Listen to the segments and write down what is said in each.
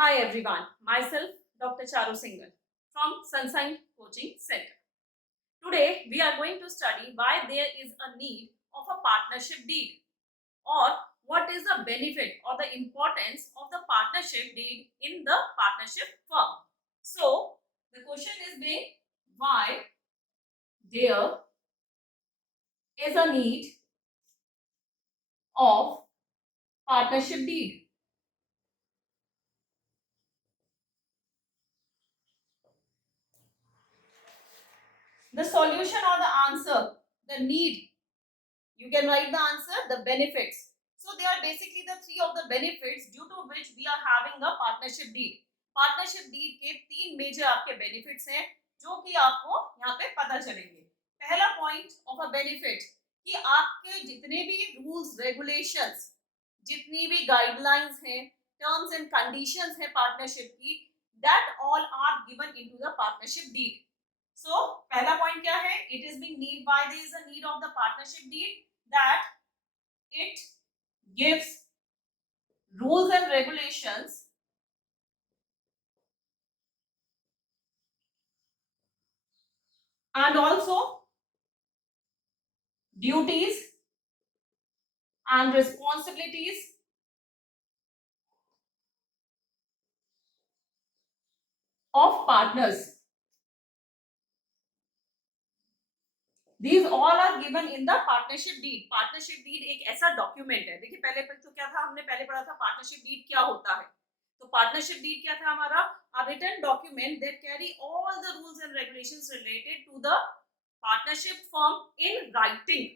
Hi everyone, myself Dr. Charu Singhal from Sunshine Coaching Center. Today we are going to study why there is a need of a partnership deed or what is the benefit or the importance of the partnership deed in the partnership firm. So the question is being why there is a need of partnership deed. The solution or the answer, the need, you can write the answer, the benefits. So they are basically the three of the benefits due to which we are having a partnership deed. Partnership deed के तीन major आपके benefits हैं जो कि आपको यहाँ पे पता चलेंगे. पहला पॉइंट ऑफ अ बेनिफिट कि आपके जितने भी रूल्स रेगुलेशंस, जितनी भी गाइडलाइंस हैं, टर्म्स एंड कंडीशंस हैं पार्टनरशिप की, that all are given into the partnership deed. So, पहला पॉइंट क्या है? It is being need by there is a need of the partnership deed that it gives rules and regulations and also duties and responsibilities of partners. These all are given in the partnership deed. Partnership deed एक ऐसा document है. देखिए पहले तो क्या था, हमने पहले पढ़ा था पार्टनरशिप डीड क्या होता है. तो पार्टनरशिप डीड क्या था हमारा? A written document that carry all the rules and regulations related to the partnership firm in writing.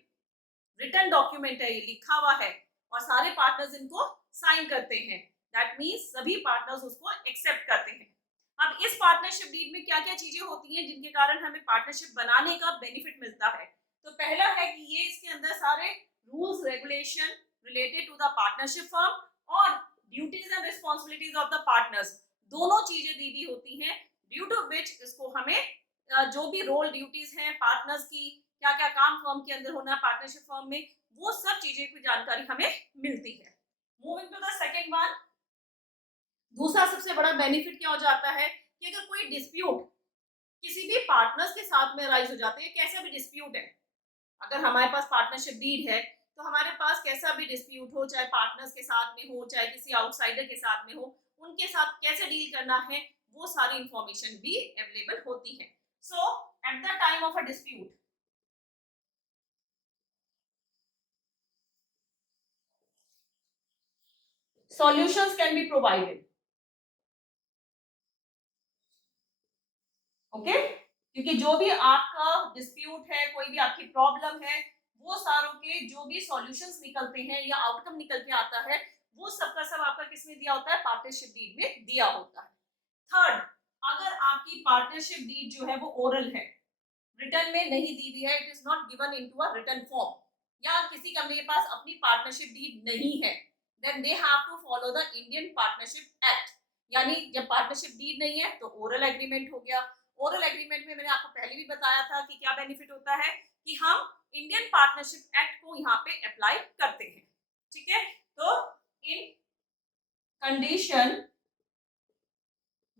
Written document है, ये लिखा हुआ है और सारे पार्टनर्स इनको साइन करते हैं. दैट मीन्स सभी पार्टनर्स उसको एक्सेप्ट करते हैं. अब इस पार्टनरशिप डीड में क्या क्या चीजें होती हैं जिनके कारण हमें पार्टनरशिप बनाने का बेनिफिट मिलता है. तो पहला है कि ये इसके अंदर सारे rules regulation related to the partnership firm और duties and responsibilities of the partners, दोनों चीजें दी हुई होती हैं ड्यू टू विच इसको हमें जो भी रोल ड्यूटीज हैं पार्टनर्स की, क्या क्या काम फर्म के अंदर होना है पार्टनरशिप फर्म में, वो सब चीजें की जानकारी हमें मिलती है. Moving to the second one, दूसरा सबसे बड़ा बेनिफिट क्या हो जाता है कि अगर कोई डिस्प्यूट किसी भी पार्टनर्स के साथ में राइज हो जाते हैं, कैसा भी डिस्प्यूट है, अगर हमारे पास पार्टनरशिप डीड है तो हमारे पास कैसा भी डिस्प्यूट हो, चाहे पार्टनर्स के साथ में हो चाहे किसी आउटसाइडर के साथ में हो, उनके साथ कैसे डील करना है वो सारी इंफॉर्मेशन भी अवेलेबल होती है. So at the time of a dispute solutions can be provided. Okay क्योंकि जो भी आपका डिस्प्यूट है, कोई भी आपकी प्रॉब्लम है, वो सारों के जो भी सॉल्यूशंस निकलते हैं या आउटकम निकल के आता है, वो सबका सब आपका किसमें दिया होता है? पार्टनरशिप डीड में दिया होता है. थर्ड, अगर आपकी पार्टनरशिप डीड जो है वो ओरल है, रिटर्न में नहीं दी हुई है, it is not given into a written form, या किसी कंपनी के पास अपनी पार्टनरशिप डीड नहीं है, then they have to follow the Indian partnership act. यानी जब पार्टनरशिप डीड नहीं है तो ओरल एग्रीमेंट हो गया. ओरल एग्रीमेंट में मैंने आपको पहले भी बताया था कि क्या बेनिफिट होता है कि हम इंडियन पार्टनरशिप एक्ट को यहाँ पे अप्लाई करते हैं. ठीक है, तो इन condition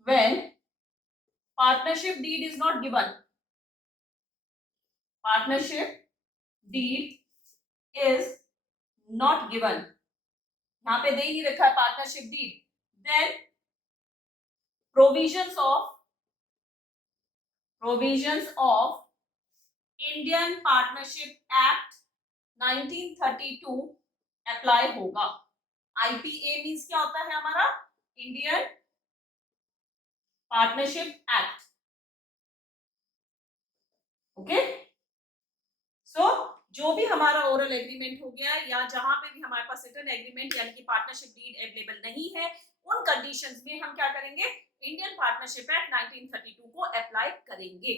when partnership deed is not given, partnership deed is not given, यहाँ पे दे ही रखा है partnership deed, then provisions of Indian partnership act 1932 apply होगा. आईपीए मींस क्या होता है हमारा? Indian partnership act. Okay, so जो भी हमारा ओरल एग्रीमेंट हो गया या जहां पे भी हमारे पास रिटन एग्रीमेंट यानी कि पार्टनरशिप डीड अवेलेबल नहीं है, उन कंडीशंस में हम क्या करेंगे? इंडियन पार्टनरशिप एक्ट 1932 को अप्लाई करेंगे.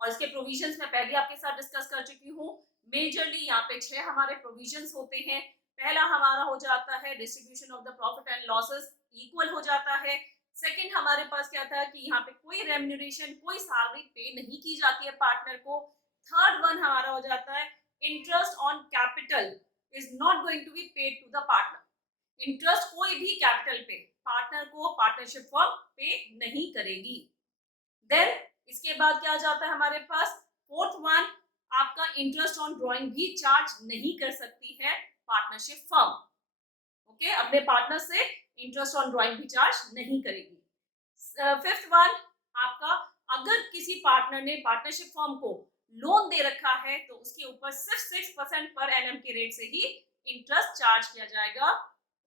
और इसके प्रोविजंस मैं पहले आपके साथ डिस्कस कर चुकी हूँ. मेजरली यहाँ पे 6 हमारे प्रोविजंस होते हैं. पहला हमारा हो जाता है distribution of the profit and losses equal हो जाता है. सेकंड हमारे पास क्या था कि यहाँ पे कोई रेम्यूनरेशन, कोई सैलरी पे नहीं की जाती है पार्टनर को. थर्ड वन हमारा हो जाता है interest on capital is not going to be paid to the partner. Interest कोई भी कैपिटल पे पार्टनर को पार्टनरशिप फर्म पे नहीं करेगी। देन इसके बाद क्या जाता है हमारे पास, फोर्थ वन, आपका इंटरेस्ट ऑन ड्रॉइंग भी चार्ज नहीं कर सकती है पार्टनरशिप फर्म। ओके, अपने पार्टनर से इंटरेस्ट ऑन ड्रॉइंग भी चार्ज नहीं करेगी। फिफ्थ वन, आपका अगर किसी पार्टनर ने पार्टनरशिप फर्म को लोन दे रखा है तो उसके ऊपर सिर्फ 6% पर एनएम के रेट से ही इंटरेस्ट चार्ज किया जाएगा,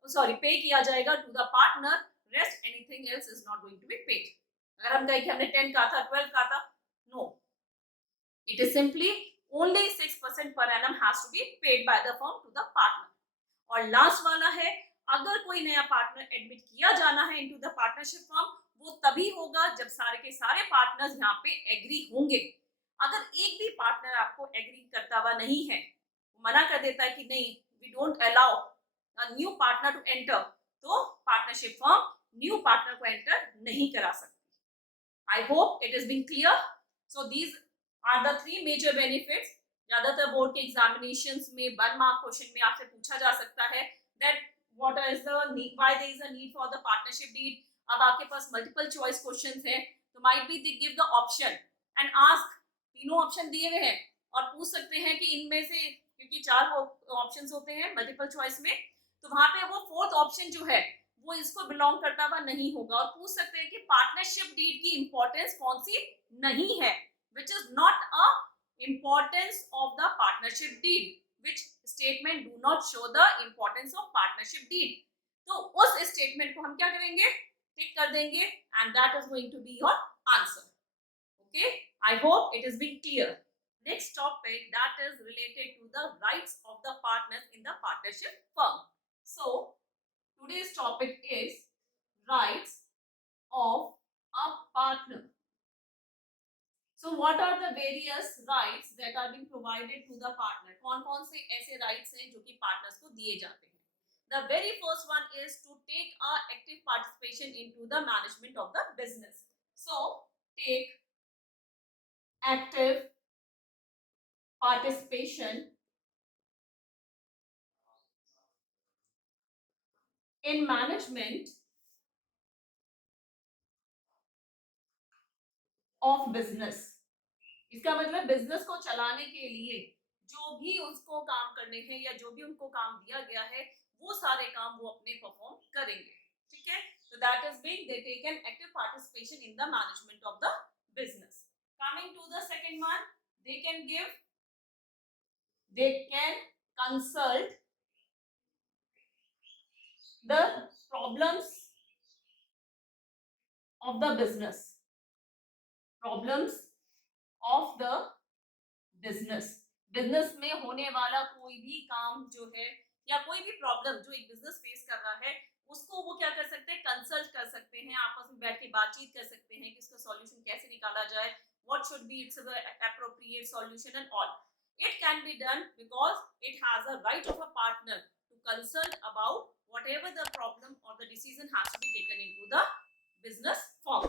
सॉरी पे किया जाएगा to the partner, rest anything else is not going to be paid. अगर हम कहें कि हमने 10 कहा था, 12 कहा था, no, it is simply only 6% per annum has to be paid by the firm to the partner। और लास्ट वाला है, अगर कोई नया पार्टनर एडमिट किया जाना है इनटू द पार्टनरशिप फर्म, वो तभी होगा जब सारे के सारे पार्टनर्स यहाँ पे एग्री होंगे। अगर एक भी पार्टनर आपको एग्री करता हुआ नहीं है, मना कर देता है कि नहीं, we don't allow a new partner to enter, तो पार्टनरशिप फर्म न्यू पार्टनर को एंटर नहीं करा सकती। I hope it has been clear. So these are the three major benefits। ज्यादातर बोर्ड के एग्जामिनेशंस में 1 मार्क क्वेश्चन में आपसे पूछा जा सकता है that what is the need, why there is a need for the partnership deed। अब आपके पास मल्टीपल चॉइस क्वेश्चंस हैं, तो might be they give the option and ask, तीनों ऑप्शन दिए हुए हैं और पूछ सकते हैं कि इनमें से, क्योंकि 4 ऑप्शंस होते हैं मल्टीपल चॉइस में, तो वहां पे वो फोर्थ ऑप्शन जो है वो इसको बिलोंग करता हुआ नहीं होगा, और पूछ सकते हैं कि पार्टनरशिप डीड की इंपॉर्टेंस कौन सी नहीं है, which is not a importance of the partnership deed, which statement do not show the importance of partnership deed. तो उस स्टेटमेंट को हम क्या करेंगे, टिक कर देंगे, and that is going to be your answer. Okay, I hope it is been clear. Next topic that is related to the rights of the partners in the partnership firm. So today's topic is rights of a partner। So what are the various rights that are being provided to the partner? कौन-कौन से ऐसे rights हैं जो कि partners को दिए जाते हैं? The very first one is to take a active participation into the management of the business। So take active participation in management of business। इसका मतलब बिजनेस को चलाने के लिए जो भी उसको काम करने हैं या जो भी उनको काम दिया गया है, वो सारे काम वो अपने परफॉर्म करेंगे। ठीक है, so that is being they take an active participation in the management of the business। Coming to the second one, they can consult the problems of the business, problems of the business। Business में होने वाला कोई भी काम जो है या कोई भी प्रॉब्लम जो एक बिजनेस फेस कर रहा है, उसको वो क्या कर सकते हैं, कंसल्ट कर सकते हैं, आपस में बैठ के बातचीत कर सकते हैं कि इसका सॉल्यूशन कैसे निकाला जाए, what should be its appropriate solution and all. It can be done because it has a right of a partner to consult about whatever the problem or the decision has to be taken into the business firm।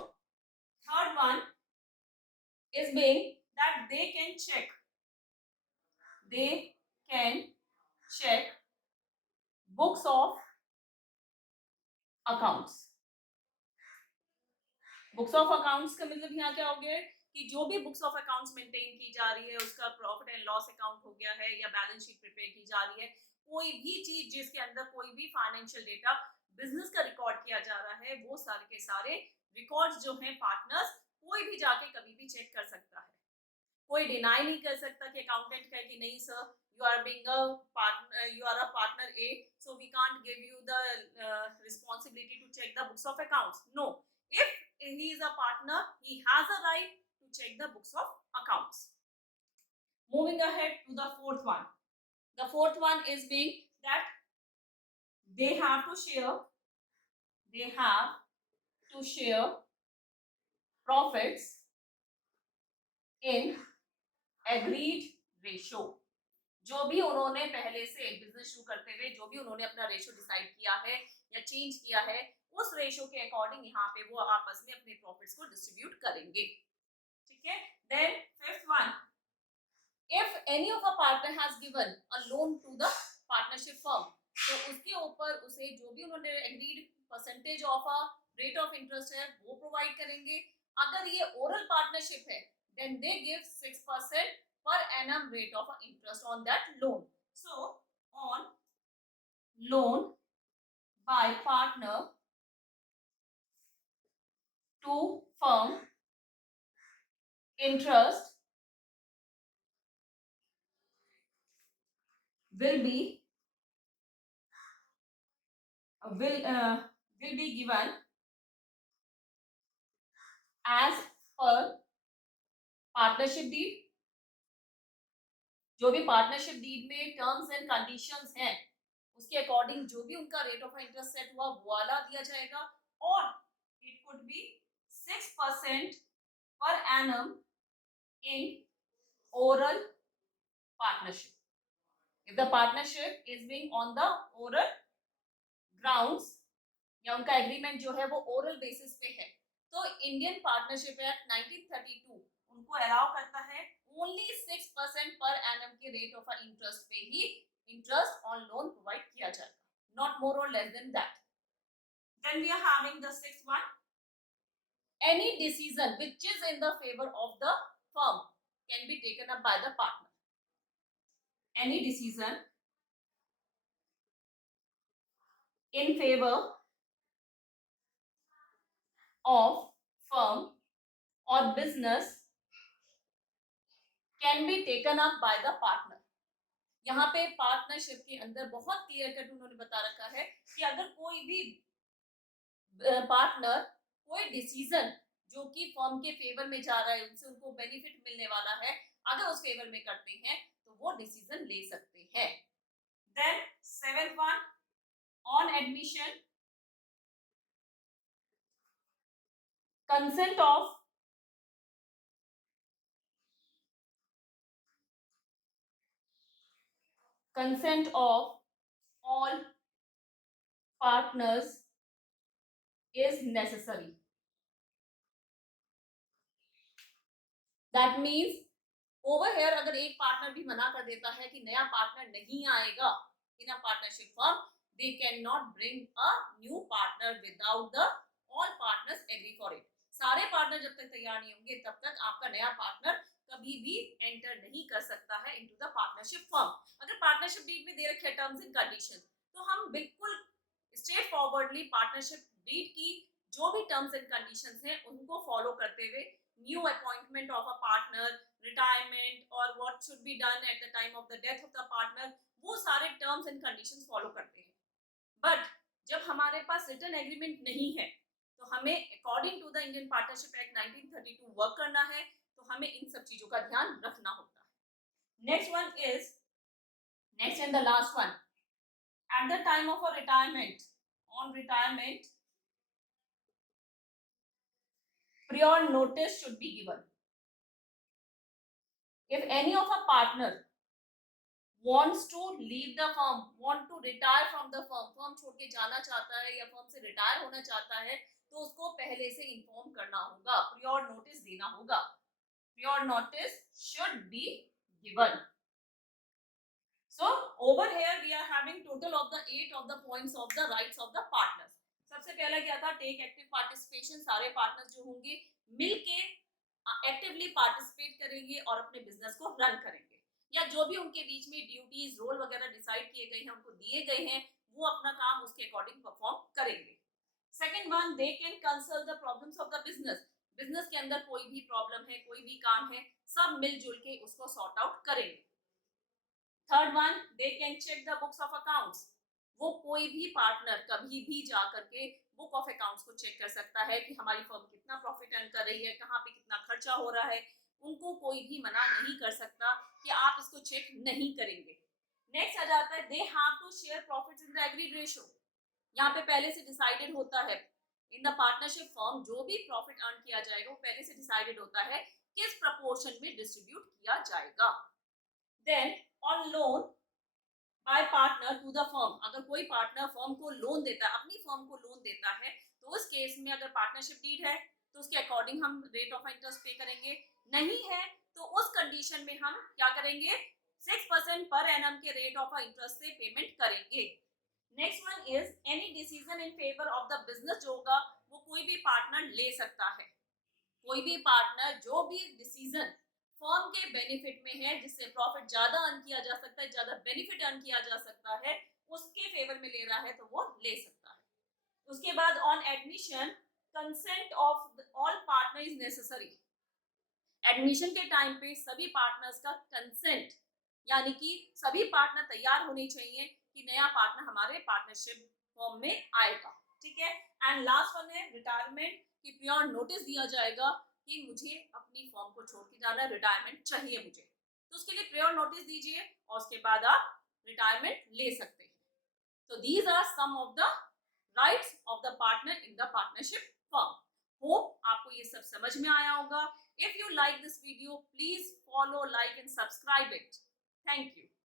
Third one is being that they can check books of accounts। Books of accounts का मतलब यहाँ क्या हो गया है कि जो भी बुक्स ऑफ अकाउंट्स मेंटेन की जा रही है, उसका प्रॉफिट एंड लॉस अकाउंट हो गया है या बैलेंस शीट प्रिपेयर की जा रही है, कोई भी चीज जिसके अंदर कोई भी फाइनेंशियल डेटा बिजनेस का रिकॉर्ड किया जा रहा है, वो सारे के सारे रिकॉर्ड्स जो हैं पार्टनर्स कोई भी जाके कभी भी चेक कर सकता है। कोई डिनाई नहीं कर सकता कि अकाउंटेंट कहे कि नहीं sir, you are being a partner, you are a partner A, so we can't give you the responsibility to check the books of accounts। No, if he is a partner, he has a right to check the books of accounts। Moving ahead to the fourth one, the fourth one is being that they have to share profits in agreed ratio। जो भी उन्होंने पहले से business शुरू करते हुए जो भी उन्होंने अपना रेशो डिसाइड किया है या चेंज किया है, उस रेशो के अकॉर्डिंग यहाँ पे वो आपस में अपने प्रॉफिट्स को डिस्ट्रीब्यूट करेंगे। ठीक है, then fifth one, if any of a partner has given a loan to the partnership firm, तो उसके ऊपर उसे जो भी उन्होंने agreed percentage of a rate of interest है वो प्रोवाइड करेंगे। अगर ये ओरल पार्टनरशिप है then they give 6% per annum rate of interest on that loan. So on loan by partner to firm, interest will be will be given as per partnership deed. जो भी partnership deed में terms and conditions हैं उसके according जो भी उनका rate of interest set हुआ वो वाला दिया जाएगा। और it could be 6% per annum in oral partnership. If the partnership is being on the oral grounds या उनका एग्रीमेंट जो है वो ओरल बेसिस पे है तो इंडियन पार्टनरशिप एक्ट 1932 उनको अलाउ करता है ओनली 6% पर एनम के रेट ऑफ इंटरेस्ट पे ही इंटरेस्ट ऑन लोन प्रोवाइड किया जाएगा, नॉट मोर और less than that. Then we are having the sixth one, any decision which is in the favour of the firm can be taken up by the partner. Any decision in favor of firm or business can be taken up by the partner। यहाँ पे partnership के अंदर बहुत clear cut उन्होंने बता रखा है कि अगर कोई भी पार्टनर कोई डिसीजन जो कि फर्म के फेवर में जा रहा है उनसे उनको बेनिफिट मिलने वाला है अगर उस फेवर में करते हैं तो वो डिसीजन ले सकते हैं। Then seventh one, on admission consent of all partners is necessary। That means over here अगर एक पार्टनर भी मना कर देता है कि नया पार्टनर नहीं आएगा in a partnership firm, they cannot bring a new partner without the all partners agree for it। सारे पार्टनर जब तक तैयार नहीं होंगे तब तक आपका नया पार्टनर कभी भी एंटर नहीं कर सकता है इनटू द पार्टनरशिप फर्म। अगर पार्टनरशिप डीड में दे रखे हैं टर्म्स एंड कंडीशन तो हम बिल्कुल स्ट्रेट फॉरवर्डली पार्टनरशिप डीड की जो भी टर्म्स एंड कंडीशंस हैं उनको फॉलो करते हुए new appointment of a partner, retirement और what should be done at the time of the death of the partner, वो सारे टर्म्स एंड कंडीशंस फॉलो करते हैं। बट जब हमारे पास रिटन एग्रीमेंट नहीं है तो हमें according to the Indian partnership act 1932 work करना है, तो हमें इन सब चीजों का ध्यान रखना होता है। Next one is, next and the last one, eight the time of a retirement, on retirement prior notice should be given। If any of a partner wants to leave the firm, want to retire from the firm, firm छोड़ के जाना चाहता है या firm से retire होना चाहता है तो उसको पहले से इन्फॉर्म करना होगा, prior notice देना होगा। Prior notice should be given। So over here we are having total of the 8 of the points of the rights of the partners। सबसे पहला क्या था, टेक एक्टिव पार्टिसिपेशन। सारे पार्टनर्स जो होंगे मिलके एक्टिवली पार्टिसिपेट करेंगे और अपने बिजनेस को रन करेंगे, या जो भी उनके बीच में ड्यूटीज रोल वगैरह डिसाइड किए गए हैं उनको दिए गए हैं वो अपना काम उसके अकॉर्डिंग परफॉर्म करेंगे। Second one, they can consult the problems of the business. Business के अंदर कोई भी प्रॉब्लम है, कोई भी काम है, सब मिलजुल के उसको सॉर्ट आउट करेंगे। Third one, they can check the books of accounts. वो कोई भी पार्टनर कभी भी जा करके बुक ऑफ अकाउंट्स को चेक कर सकता है कि हमारी फर्म कितना प्रॉफिट अर्न कर रही है, कहाँ पे कितना खर्चा हो रहा है, उनको कोई भी मना नहीं कर सकता कि आप इसको चेक नहीं करेंगे। नेक्स्ट आ जाता है, they have to share profits in the agreed ratio. यहाँ पे पहले से डिसाइडेड होता है इन द पार्टनरशिप फर्म जो भी प्रॉफिट अर्न किया जाएगा वो पहले से डिसाइडेड होता है किस प्रपोर्शन में डिस्ट्रीब्यूट किया जाएगा। Then on loan by partner to the firm, अगर कोई पार्टनर फर्म को लोन देता है, अपनी फर्म को लोन देता है, तो उस केस में अगर पार्टनरशिप डीड है तो उसके अकॉर्डिंग हम रेट ऑफ इंटरेस्ट पे करेंगे, नहीं है तो उस कंडीशन में हम क्या करेंगे, 6% पर एनम के रेट ऑफ इंटरेस्ट से पेमेंट करेंगे। Next one is any decision in favour of the business, जो होगा वो कोई भी पार्टनर ले सकता है। कोई भी पार्टनर जो भी डिसीजन फर्म के बेनिफिट में है, जिससे प्रॉफिट ज्यादा अर्न किया जा सकता है, ज्यादा बेनिफिट अर्न किया जा सकता है, उसके फेवर में ले रहा है तो वो ले सकता है। उसके बाद on admission consent of all partner is necessary. Admission के टाइम पे सभी पार्टनर्स का कंसेंट, यानी कि सभी पार्टनर तैयार होने चाहिए कि नया पार्टनर हमारे पार्टनरशिप फॉर्म में आएगा। ठीक है। एंड लास्ट वन है रिटायरमेंट, की प्योर नोटिस दिया जाएगा कि मुझे अपनी फॉर्म को छोड़ के जाना, रिटायरमेंट चाहिए मुझे, तो उसके लिए प्योर नोटिस दीजिए और उसके बाद आप रिटायरमेंट ले सकते हैं। तो these are some of the rights of the partner in the partnership form. Hope आपको ये सब समझ में आया होगा। If you like this video, please follow, like and subscribe it. Thank you.